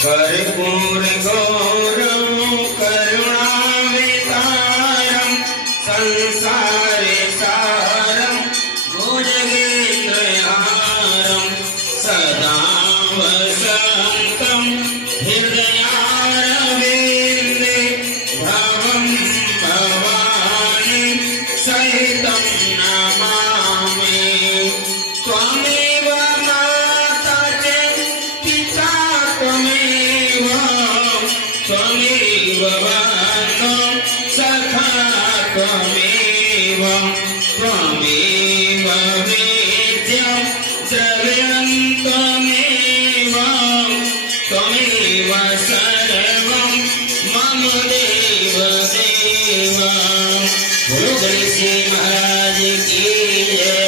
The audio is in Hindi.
कर्पूर गौरम करुणावतारम संसारे सारम भुजगेन्द्रहारम सदा वसंतम हृदयारविंदे भवं भवानी सहितं नमामि। त्वमेव माता च पिता त्वमेव बन्धो सखा त्वमेव त्वमेव वेद्यं द्रव्यं त्वमेव त्वमेव सर्वं मम देव देव। गुरु श्री महाराज की जय।